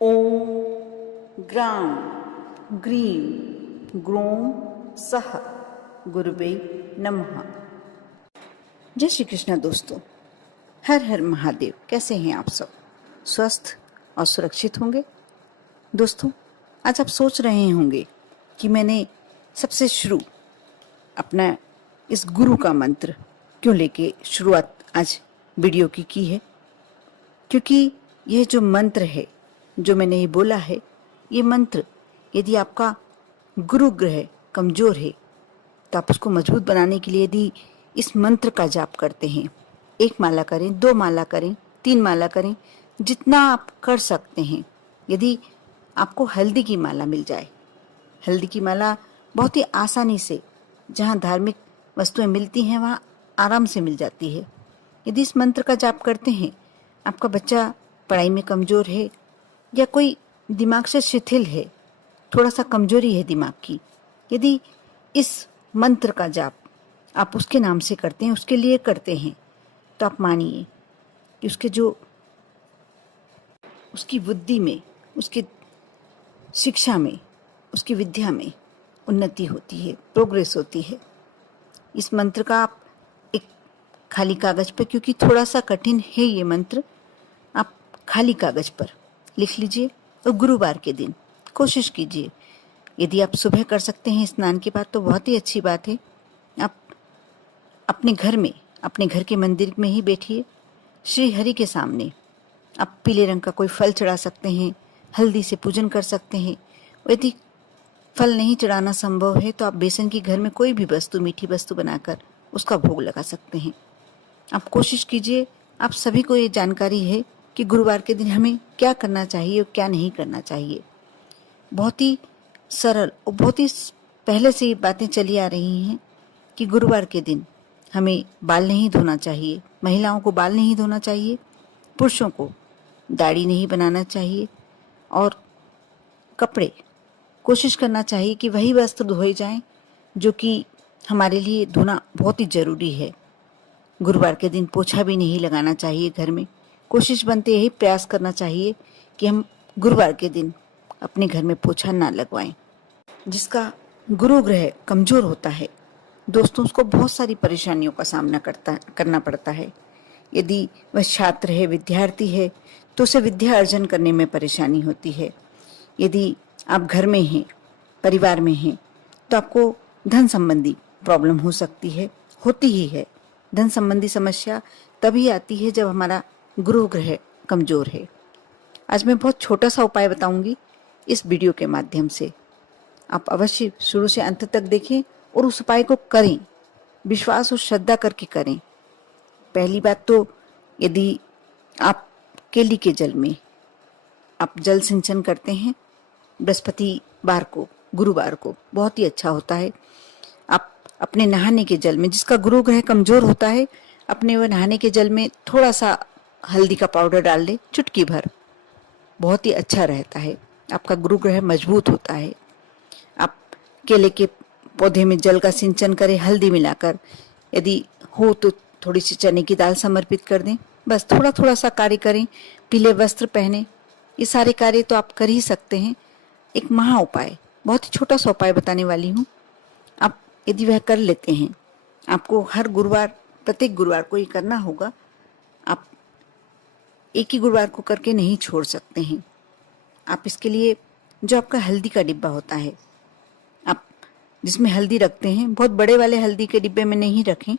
ओम ग्राम grim ग्रोम सह गुरुवे नमः। जय श्री कृष्ण दोस्तों, हर हर महादेव। कैसे हैं आप सब? स्वस्थ और सुरक्षित होंगे? दोस्तों, आज आप सोच रहे होंगे कि मैंने सबसे शुरू अपना इस गुरु का मंत्र क्यों लेके शुरुआत आज वीडियो की है। क्योंकि यह जो मंत्र है, जो मैंने ये बोला है, ये मंत्र यदि आपका गुरु ग्रह कमजोर है तो आप उसको मजबूत बनाने के लिए यदि इस मंत्र का जाप करते हैं, 1 माला करें, 2 माला करें, 3 माला करें, जितना आप कर सकते हैं। यदि आपको हल्दी की माला मिल जाए, हल्दी की माला बहुत ही आसानी से जहाँ धार्मिक वस्तुएं मिलती हैं वहाँ आराम से मिल जाती है। यदि इस मंत्र का जाप करते हैं, आपका बच्चा पढ़ाई में कमज़ोर है या कोई दिमाग से शिथिल है, थोड़ा सा कमजोरी है दिमाग की, यदि इस मंत्र का जाप आप उसके नाम से करते हैं, उसके लिए करते हैं, तो आप मानिए कि उसकी बुद्धि में, उसकी शिक्षा में, उसकी विद्या में उन्नति होती है, प्रोग्रेस होती है। इस मंत्र का आप एक खाली कागज पर, क्योंकि थोड़ा सा कठिन है ये मंत्र, आप खाली कागज पर लिख लीजिए और गुरुवार के दिन कोशिश कीजिए। यदि आप सुबह कर सकते हैं स्नान के बाद तो बहुत ही अच्छी बात है। आप अपने घर में, अपने घर के मंदिर में ही बैठिए, श्री हरि के सामने आप पीले रंग का कोई फल चढ़ा सकते हैं, हल्दी से पूजन कर सकते हैं। यदि फल नहीं चढ़ाना संभव है तो आप बेसन की घर में कोई भी वस्तु, मीठी वस्तु बनाकर उसका भोग लगा सकते हैं। आप कोशिश कीजिए। आप सभी को ये जानकारी है कि गुरुवार के दिन हमें क्या करना चाहिए और क्या नहीं करना चाहिए। बहुत ही सरल और बहुत ही पहले से ये बातें चली आ रही हैं कि गुरुवार के दिन हमें बाल नहीं धोना चाहिए, महिलाओं को बाल नहीं धोना चाहिए, पुरुषों को दाढ़ी नहीं बनाना चाहिए, और कपड़े कोशिश करना चाहिए कि वही वस्त्र धोए जाएं जो कि हमारे लिए धोना बहुत ही ज़रूरी है। गुरुवार के दिन पोछा भी नहीं लगाना चाहिए घर में। कोशिश बनते यही प्रयास करना चाहिए कि हम गुरुवार के दिन अपने घर में पोछा ना लगवाएं। जिसका गुरु ग्रह कमज़ोर होता है दोस्तों, उसको बहुत सारी परेशानियों का सामना करना पड़ता है। यदि वह छात्र है, विद्यार्थी है, तो उसे विद्या अर्जन करने में परेशानी होती है। यदि आप घर में हैं, परिवार में हैं, तो आपको धन संबंधी प्रॉब्लम हो सकती है, होती ही है। धन संबंधी समस्या तभी आती है जब हमारा गुरु ग्रह कमज़ोर है। आज मैं बहुत छोटा सा उपाय बताऊंगी इस वीडियो के माध्यम से। आप अवश्य शुरू से अंत तक देखें और उस उपाय को करें, विश्वास और श्रद्धा करके करें। पहली बात तो, यदि आप केली के जल में आप जल सिंचन करते हैं बृहस्पतिवार को, गुरुवार को, बहुत ही अच्छा होता है। आप अपने नहाने के जल में, जिसका गुरु ग्रह कमज़ोर होता है, अपने वह नहाने के जल में थोड़ा सा हल्दी का पाउडर डाल दें, चुटकी भर, बहुत ही अच्छा रहता है। आपका गुरु ग्रह मजबूत होता है। आप केले के पौधे में जल का सिंचन करें हल्दी मिलाकर। यदि हो तो थोड़ी सी चने की दाल समर्पित कर दें। बस थोड़ा थोड़ा सा कार्य करें, पीले वस्त्र पहने। ये सारे कार्य तो आप कर ही सकते हैं। एक महा उपाय, बहुत ही छोटा सा उपाय बताने वाली हूँ। आप यदि वह कर लेते हैं, आपको हर गुरुवार, प्रत्येक गुरुवार को ये करना होगा। आप एक ही गुरुवार को करके नहीं छोड़ सकते हैं। आप इसके लिए जो आपका हल्दी का डिब्बा होता है, आप जिसमें हल्दी रखते हैं, बहुत बड़े वाले हल्दी के डिब्बे में नहीं रखें।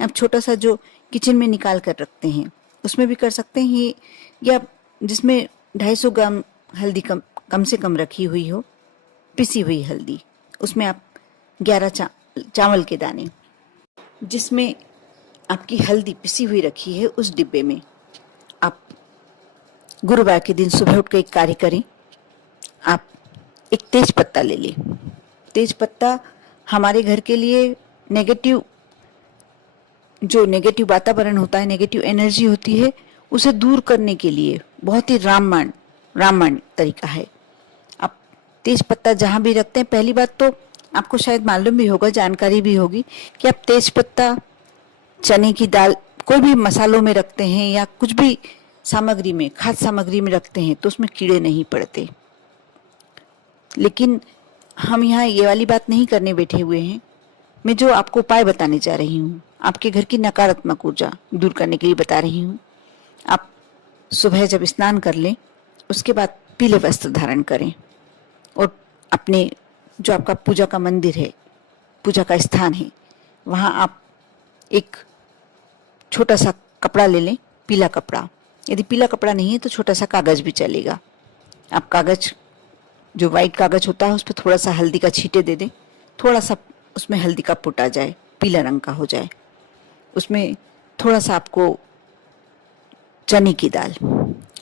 आप छोटा सा जो किचन में निकाल कर रखते हैं उसमें भी कर सकते हैं ये, या जिसमें 250 ग्राम हल्दी कम से कम रखी हुई हो, पिसी हुई हल्दी, उसमें आप 11 चावल के दाने, जिसमें आपकी हल्दी पिसी हुई रखी है, उस डिब्बे में आप गुरुवार के दिन सुबह उठ कर एक कार्य करें। आप एक तेज पत्ता ले लें। तेज पत्ता हमारे घर के लिए जो नेगेटिव वातावरण होता है, नेगेटिव एनर्जी होती है, उसे दूर करने के लिए बहुत ही रामबाण तरीका है। आप तेज पत्ता जहाँ भी रखते हैं, पहली बात तो आपको शायद मालूम भी होगा, जानकारी भी होगी कि आप तेज पत्ता, चने की दाल, कोई भी मसालों में रखते हैं या कुछ भी सामग्री में, खाद्य सामग्री में रखते हैं तो उसमें कीड़े नहीं पड़ते। लेकिन हम यहाँ ये वाली बात नहीं करने बैठे हुए हैं। मैं जो आपको उपाय बताने जा रही हूँ, आपके घर की नकारात्मक ऊर्जा दूर करने के लिए बता रही हूँ। आप सुबह जब स्नान कर लें, उसके बाद पीले वस्त्र धारण करें और अपने जो आपका पूजा का मंदिर है, पूजा का स्थान है, वहाँ आप एक छोटा सा कपड़ा ले लें, पीला कपड़ा। यदि पीला कपड़ा नहीं है तो छोटा सा कागज भी चलेगा। आप कागज, जो वाइट कागज होता है, उस पर थोड़ा सा हल्दी का छींटे दे दें, थोड़ा सा उसमें हल्दी का पुट आ जाए, पीला रंग का हो जाए। उसमें थोड़ा सा आपको चने की दाल,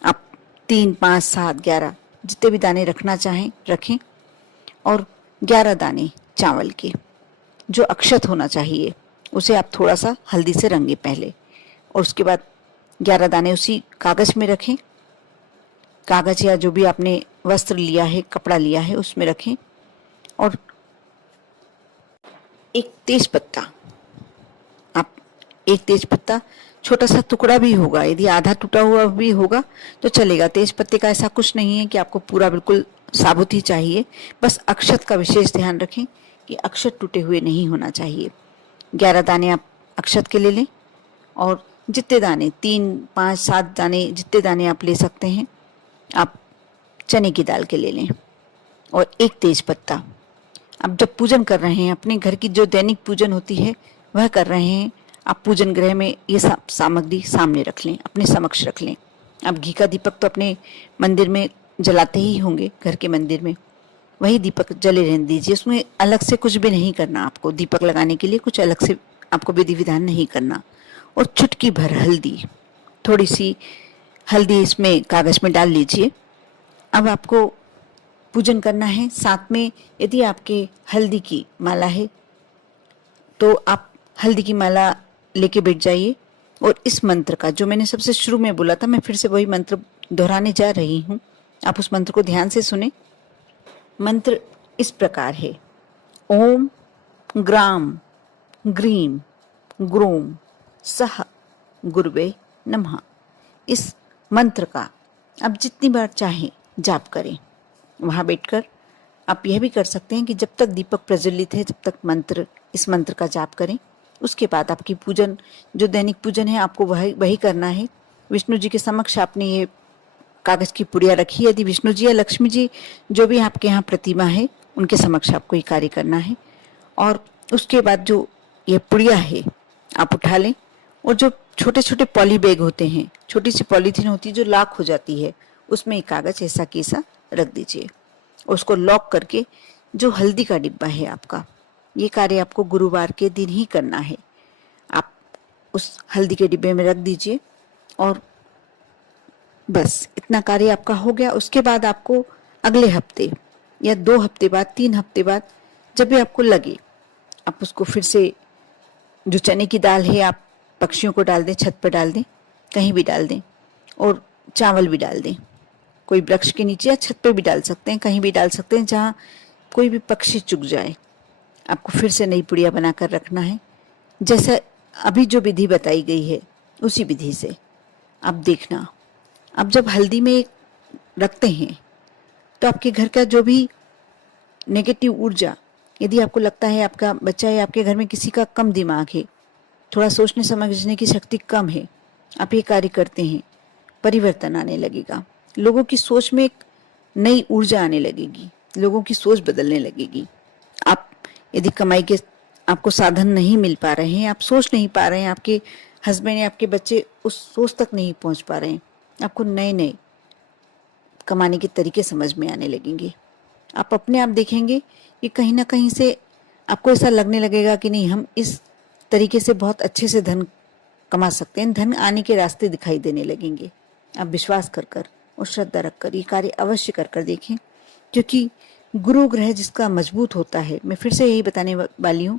आप 3, 5, 7, 11 जितने भी दाने रखना चाहें रखें, और 11 दाने चावल के, जो अक्षत होना चाहिए, उसे आप थोड़ा सा हल्दी से रंगे पहले, और उसके बाद 11 दाने उसी कागज में रखें। कागज या जो भी आपने वस्त्र लिया है, कपड़ा लिया है, उसमें रखें। और एक तेज पत्ता, आप एक तेज पत्ता, छोटा सा टुकड़ा भी होगा, यदि आधा टूटा हुआ भी होगा तो चलेगा। तेज पत्ते का ऐसा कुछ नहीं है कि आपको पूरा बिल्कुल साबुत ही चाहिए, बस अक्षत का विशेष ध्यान रखें कि अक्षत टूटे हुए नहीं होना चाहिए। 11 दाने आप अक्षत के ले लें, और जितने दाने, 3, 5, 7 दाने, जितने दाने आप ले सकते हैं, आप चने की दाल के ले लें, और एक तेज पत्ता। अब जब पूजन कर रहे हैं, अपने घर की जो दैनिक पूजन होती है वह कर रहे हैं, आप पूजन गृह में ये सामग्री सामने रख लें, अपने समक्ष रख लें। आप घी का दीपक तो अपने मंदिर में जलाते ही होंगे, घर के मंदिर में, वही दीपक जले रहने दीजिए। उसमें अलग से कुछ भी नहीं करना आपको, दीपक लगाने के लिए कुछ अलग से आपको विधि विधान नहीं करना। और चुटकी भर हल्दी, थोड़ी सी हल्दी इसमें कागज में डाल लीजिए। अब आपको पूजन करना है। साथ में यदि आपके हल्दी की माला है तो आप हल्दी की माला लेके बैठ जाइए, और इस मंत्र का, जो मैंने सबसे शुरू में बोला था, मैं फिर से वही मंत्र दोहराने जा रही हूँ। आप उस मंत्र को ध्यान से सुने। मंत्र इस प्रकार है: ओम ग्राम ग्रीम ग्रोम सह गुरुवे नमः। इस मंत्र का आप जितनी बार चाहें जाप करें। वहाँ बैठकर आप यह भी कर सकते हैं कि जब तक दीपक प्रज्वलित है, जब तक इस मंत्र का जाप करें। उसके बाद आपकी पूजन, जो दैनिक पूजन है, आपको वही करना है। विष्णु जी के समक्ष आपने ये कागज की पुड़िया रखी। यदि विष्णु जी या लक्ष्मी जी, जो भी आपके यहाँ प्रतिमा है, उनके समक्ष आपको ये कार्य करना है। और उसके बाद जो ये पुड़िया है आप उठा लें, और जो छोटे छोटे पॉली बैग होते हैं, छोटी सी पॉलीथीन होती है जो लॉक हो जाती है, उसमें एक कागज ऐसा की ऐसा रख दीजिए। उसको लॉक करके, जो हल्दी का डिब्बा है आपका, ये कार्य आपको गुरुवार के दिन ही करना है। आप उस हल्दी के डिब्बे में रख दीजिए, और बस इतना कार्य आपका हो गया। उसके बाद आपको अगले हफ्ते या 2 हफ्ते बाद, 3 हफ्ते बाद, जब भी आपको लगे, आप उसको फिर से, जो चने की दाल है, आप पक्षियों को डाल दें, छत पर डाल दें, कहीं भी डाल दें, और चावल भी डाल दें। कोई वृक्ष के नीचे या छत पे भी डाल सकते हैं, कहीं भी डाल सकते हैं जहाँ कोई भी पक्षी चुग जाए। आपको फिर से नई पुड़िया बनाकर रखना है। जैसे अभी जो विधि बताई गई है, उसी विधि से आप देखना। अब जब हल्दी में रखते हैं तो आपके घर का जो भी नेगेटिव ऊर्जा, यदि आपको लगता है आपका बच्चा या आपके घर में किसी का कम दिमाग है, थोड़ा सोचने समझने की शक्ति कम है, आप ये कार्य करते हैं, परिवर्तन आने लगेगा। लोगों की सोच में एक नई ऊर्जा आने लगेगी, लोगों की सोच बदलने लगेगी। आप यदि कमाई के आपको साधन नहीं मिल पा रहे हैं, आप सोच नहीं पा रहे हैं, आपके हस्बैंड या आपके बच्चे उस सोच तक नहीं पहुंच पा रहे हैं, आपको नए नए कमाने के तरीके समझ में आने लगेंगे। आप अपने आप देखेंगे कि कहीं ना कहीं से आपको ऐसा लगने लगेगा कि नहीं, हम इस तरीके से बहुत अच्छे से धन कमा सकते हैं। धन आने के रास्ते दिखाई देने लगेंगे। आप विश्वास कर कर और श्रद्धा रखकर ये कार्य अवश्य कर कर देखें, क्योंकि गुरु ग्रह जिसका मजबूत होता है, मैं फिर से यही बताने वाली हूँ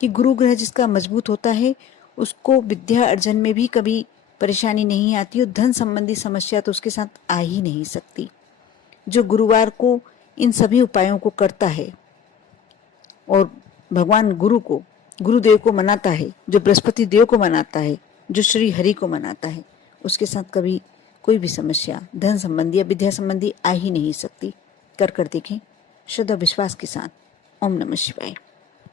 कि गुरु ग्रह जिसका मजबूत होता है, उसको विद्या अर्जन में भी कभी परेशानी नहीं आती, और धन संबंधी समस्या तो उसके साथ आ ही नहीं सकती। जो गुरुवार को इन सभी उपायों को करता है और भगवान गुरुदेव को मनाता है, जो बृहस्पति देव को मनाता है, जो श्री हरि को मनाता है, उसके साथ कभी कोई भी समस्या धन संबंधी या विद्या संबंधी आ ही नहीं सकती। कर देखें श्रद्धा विश्वास के साथ। ओम नमः शिवाय।